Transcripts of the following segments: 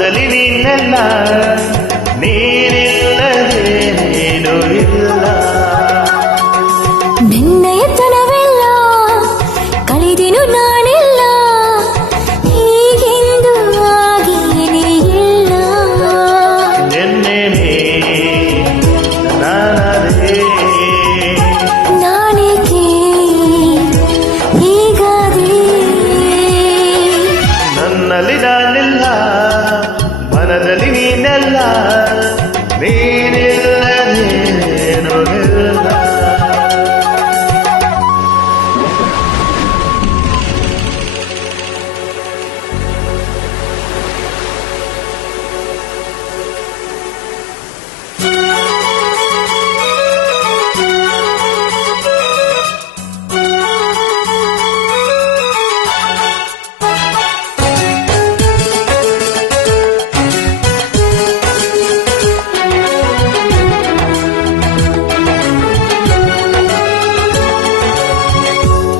ಮನದಲ್ಲಿ ನೀನೆಲ್ಲ, ನೀನಿಲ್ಲದೇನೇನೂ ಇಲ್ಲ. ನಿನ್ನಯತನವೆಲ್ಲ ಕಳೆದೆನು ನಾನೆಲ್ಲ, ಹೀಗೆಂದು ಆಗೇನೇ ಇಲ್ಲ. ನಿನ್ನೆನೇ ನಾನದೇ, ನಾನೇಕೆ ಹೀಗಾದೆ? ನನ್ನಲ್ಲಿ ನಾನಿಲ್ಲ, ಮನದಲ್ಲಿ ನೀನೆಲ್ಲ, ನೀನಿಲ್ಲದೇನೂ ಇಲ್ಲ.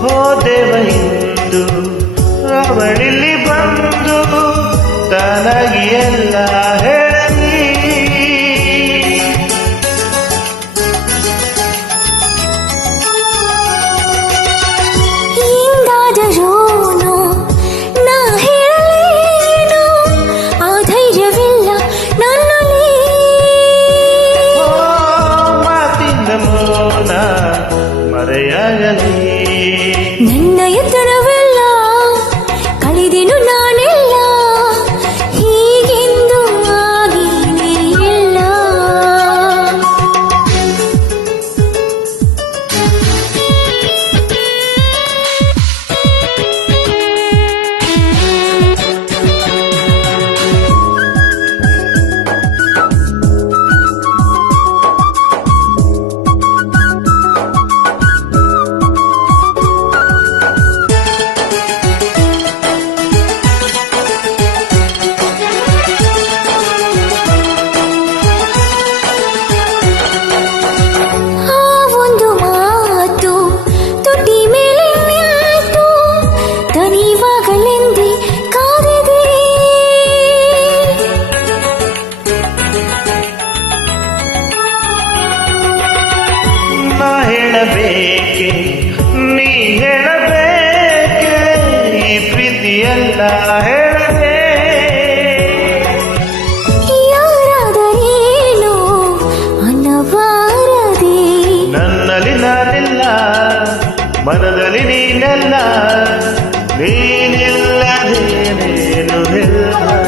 ಹೋದೆವ ಇಂದು ಅವಳಿಲ್ಲಿ ಬಂದು ತನಗೆ ಎಲ್ಲ ಹೇಳಿ, ಹಿಂಗಾದರೂನು ನಾ ಹೇಳಲೇನು, ಆ ಧೈರ್ಯವಿಲ್ಲ ನನ್ನಲ್ಲಿ. ಓ ಮಾತಿಂದ ಮೌನ ಮರೆಯಾಗಲಿ. ನನ್ನಯತನವೆಲ್ಲ ಕಳೆದೆನು ನಾನೆಲ್ಲ, ಹೀಗೆಂದು ಆಗೇನೇ ಇಲ್ಲ. ಆ ಒಂದು ಮಾತು ತುಟಿ ಮೇಲೆ ನಿಂತು ದನಿವಾಗಲೆಂದೇ ಕಾದಿದೆ. ನಾ ಹೇಳಬೇಕೆ ನೀ ಹೇಳಬೇಕೆ, ಈ ಪ್ರೀತಿಯೆಲ್ಲ ಹೇಳದೆ. ಯಾರಾದರೇನು ಅನ್ನಬಾರದೆ. ನನ್ನಲ್ಲಿ ನಾನಿಲ್ಲ, ಮನದಲ್ಲಿ ನೀನೆಲ್ಲ, ನೀನಿಲ್ಲದೇನೇನು ಇಲ್ಲ.